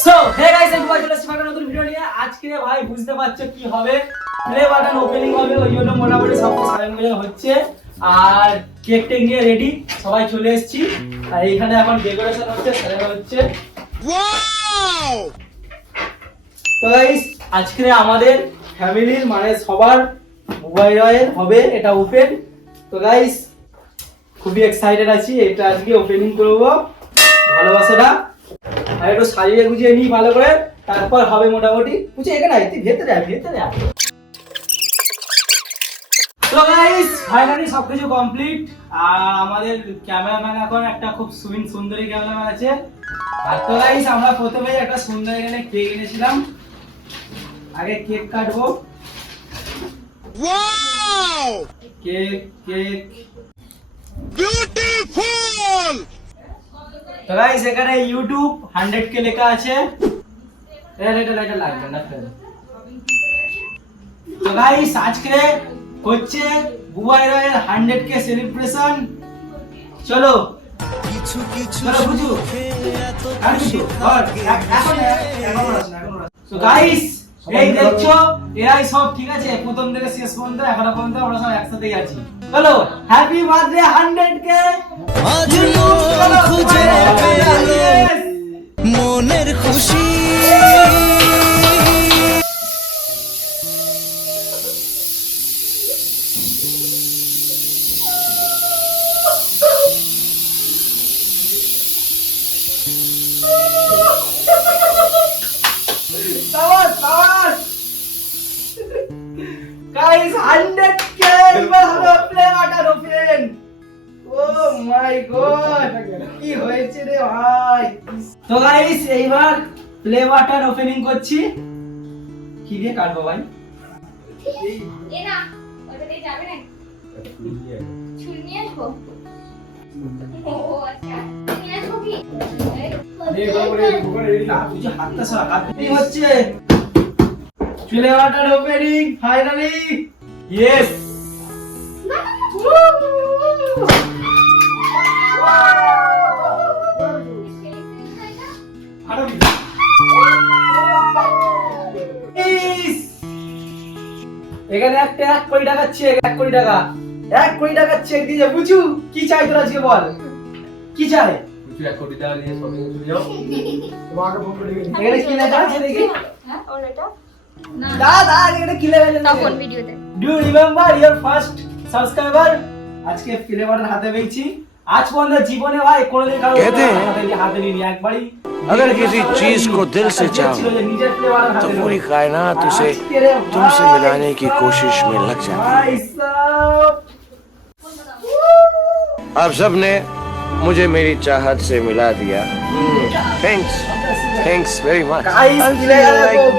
So hey guys আমি চলে এসেছি একটা নতুন ভিডিও নিয়ে। আজকে ভাই বুঝতে পারছো কি হবে, প্লে বাটন ওপেনিং হবে, ওই জন্য মোটামুটি সব সাজানো হচ্ছে। আর কেক টেক নিয়ে রেডি, সবাই চলে এসেছি। আর এইখানে এখন ডেকোরেশন হচ্ছে, সাজানো হচ্ছে। ওয়াও! তো গাইস আজকে আমাদের ফ্যামিলির মানে সবার মোবাইলের হবে এটা ওপেন। তো গাইস খুবই এক্সাইটেড আছি, এটা আজকে ওপেনিং করব। ভালোবাসাটা আর একটু সাজিয়ে গুজিয়ে নিই ভালো করে, তারপর হবে মোটামুটি। বুঝছি এখানে তুই ভেতরে আয়, ভেতরে আয়। তো গাইস ফাইনালি সবকিছু কমপ্লিট। আর আমাদের ক্যামেরাম্যান এখন একটা খুব সুন্দরী ক্যামেরাম্যান আছে। আর তো গাইস আমরা প্রথমে একটা সুন্দর এখানে কেক এনেছিলাম, আগে কেক কাটবো। ওয়াও! Cake cake beautiful. তো গাইস এখানে ইউটিউব 100k লেখা আছে। এটা লাগবে না। তো গাইস আজকে হচ্ছে বুবাই রয়ের 100k সেলিব্রেশন। চলো কিছু চলো বুঝু আর কিছু তো গাইস এই দেখছো এরাই সব ঠিক আছে, প্রথম থেকে শেষ পর্যন্ত এখনো পর্যন্ত আমরা সব একসাথেই আছি। চলো হ্যাপি বার্থডে 100k। আজ মন খুঁজে পেল মনের খুশি। Guys, 100k এবার হবে play button open. Oh my god, কি হয়েছে রে ভাই। তো গাইস এইবার প্লে বাটন ওপেনিং করছি। কি দিয়ে কাটবো ভাই? এ না ওটা দিয়ে যাবে না, ছুরি নিয়ে আসবো। ও আচ্ছা নিয়ে আসবো কি তুই হাতটা সরা, হাত দিয়ে হচ্ছে play button opening finally. Yes এখানে একটা 1 কোটি টাকার চেক, 1 কোটি টাকা, 1 কোটি টাকার চেক দিয়ে বুঝু কি চাই তোর আজকে বল, কি চাই? বুঝু 1 কোটি টাকা দিয়ে শপিং করে যাও। তোমাকে ফোন করে দিই। এখানে কি লেখা আছে দেখি? হ্যাঁ ওর এটা না দাদা এখানে কি লেখা আছে? তখন ভিডিওতে do you remember your first subscriber? আজকে প্লে বাটন হাতে পেয়েছি। আজ পর্যন্ত জীবনে ভাই কোনোদিন কারো হাতে নিয়ে একবারই। अगर किसी चीज को दिल से चाहो तो पूरी कायनात उसे तुमसे मिलाने की कोशिश में लग जाती है। आप सबने मुझे मेरी चाहत से मिला दिया। Thanks thanks very much.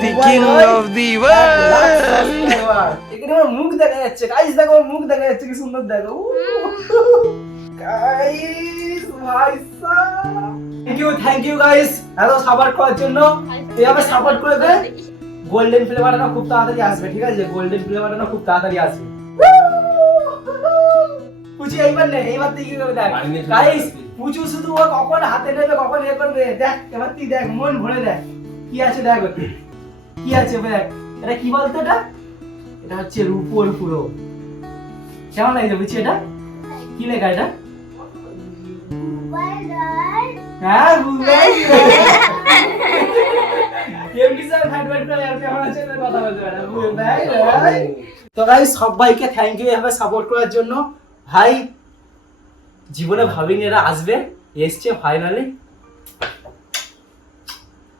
The king of the world. এখানে আমার মুখ দেখা যাচ্ছে গাইস, দেখো মুখ দেখা যাচ্ছে, কি সুন্দর দেখো গাইস। ভাই থ্যাংক ইউ গাইস এত সাপোর্ট করার জন্য। এভাবে সাপোর্ট করে দে, গোল্ডেন প্লে বাটনটা খুব তাড়াতাড়ি আসবে, ঠিক আছে? গোল্ডেন প্লে বাটনটা খুব তাড়াতাড়ি আসবে। পুচু এইবার নে, এইবার তুই কি করবে দেখ গাইস। পুচু শুধু ও কখন হাতে নেবে কখন এ করবে দেখ, এবার তুই দেখ, মন ভরে দেখ কি আছে, দেখ ওতে কি আছে দেখ। এটা কি বলতো, এটা হচ্ছে রূপোর পুরো। কেমন লাগছে বুঝছি? এটা কি লেখা? এটা হ্যাঁ বুবাই এমডি স্যার ফাইট করে আর কেমন আছে কথা বলতে পারে বুবাই। তো গাইস সবাইকে থ্যাংক ইউ এভাবে সাপোর্ট করার জন্য। ভাই জীবনে ভাবিনি এরা আসবে, এসছে ফাইনালি।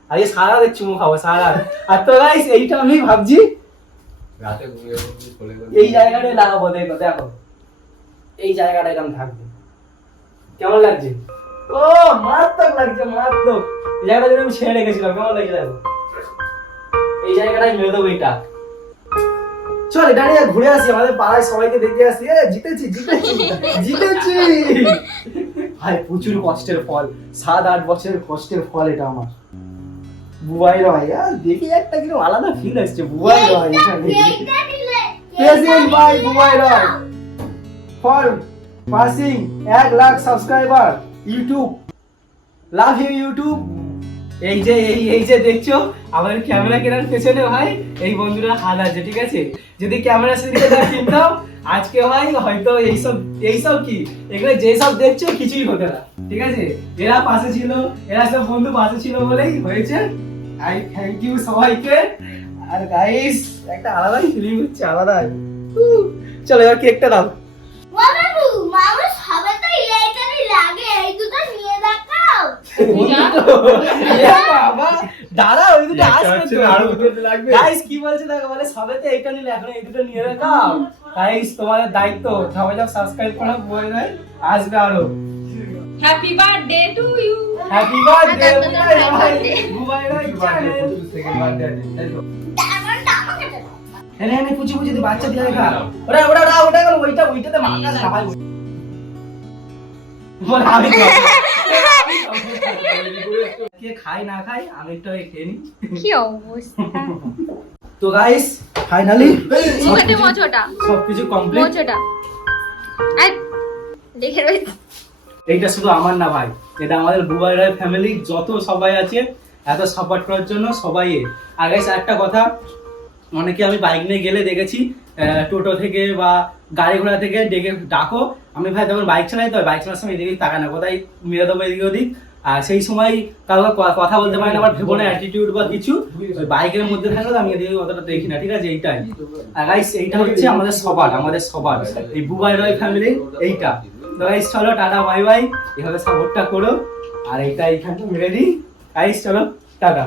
আজকে সারা রাত চুমু খাবো সারা। আর তো গাইস এইটা আমি ভাবছি রাতে ঘুমিয়ে এই জায়গাটায় লাগাবো। দেখো দেখো এই জায়গাটা এরকম থাকবে, কেমন লাগছে? ও মারাত্মক লাগছে, মারাত্মক। এই জায়গাটা যদি আমি ছেড়ে রেখেছিলাম কেমন লাগছে দেখো। এই জায়গাটায় মেরে দেবো এটা। চল এটা নিয়ে ঘুরে আসি, আমাদের পাড়ায় সবাইকে দেখে আসি। জিতেছি জিতেছি জিতেছি ভাই, প্রচুর কষ্টের ফল, 7-8 বছরের কষ্টের ফল এটা আমার। বুবাই রয় দেখি একটা কিন্তু আলাদা ফিল আসছে। Bubai Roy present by Bubai Roy for passing 1 lakh subscriber YouTube. Love you YouTube. এই যে দেখছো আমাদের ক্যামেরা কেনার পেছনে ভাই এই বন্ধুরা হাত আছে, ঠিক আছে? যদি ক্যামেরা সেদিকে না কিনতাম আজকে ভাই হয়তো এইসব কি এগুলো যেসব দেখছো কিছুই হতো না, ঠিক আছে? এরা পাশে ছিল, এরা সব বন্ধু পাশে ছিল বলেই হয়েছে। আই থ্যাংক ইউ সবাইকে। আর গাইস একটা আলাদাই ফিলিং হচ্ছে, আলাদা। চলো এবার কেকটা দাও। বাবু মামা সবাই তো ইলেকট্রিক লাগে, এই দুটো নিয়ে দেখাও। বাবা দাঁড়া, ওই দুটো আসবে আরো দুটো লাগবে। গাইস কি বলছে দেখো, বলে সবেতে এইটা নিলে এখন এই দুটো নিয়ে দেখাও। গাইস তোমাদের দায়িত্ব, সবাই যখন সাবস্ক্রাইব করো বলে দেয় আসবে আরো। Happy birthday to you. Happy birthday এনে এনে পুচি পুচি বাচ্চা দিয়ে খা। ওইটাতে মাখা না ভাই। বল আমি কে খাই না খাই আমি একটু খেয়ে নি। কি অবস্থা। তো গাইস ফাইনালি মুখেতে মোচোটা, সবকিছু কমপ্লিট। মোচোটা আর দেখে রয়েছে। এইটা শুধু আমার না ভাই, এটা আমাদের বুবাই রায় ফ্যামিলি যত সবাই আছে এত সাপোর্ট করার জন্য সবাই। আর গাইস একটা কথা, অনেকে আমি বাইক নিয়ে গেলে দেখেছি টোটো থেকে বা গাড়ি ঘোড়া থেকে ডেকে ডাকো, আমি ভাই তখন বাইক চালাই, তো বাইক চালার সময় এদিকে তাকায় না, কোথায় মেরে দেবো এদিকে ওদিক। আর সেই সময় কাউকে কথা বলতে পারি না, আমার ভেবো না অ্যাটিটিউড বা কিছু, বাইকের মধ্যে থাকলে আমি এদিকে অতটা দেখি না, ঠিক আছে? এইটাই। আর গাইস এইটা হচ্ছে আমাদের সবার এই বুবাই রয় ফ্যামিলির এইটা। তো গাইস চলো টাটা বাই বাই, এভাবে সাপোর্টটা করো। আর এইটা এইখানটা মেরে দিই গাইস, চলো টাটা।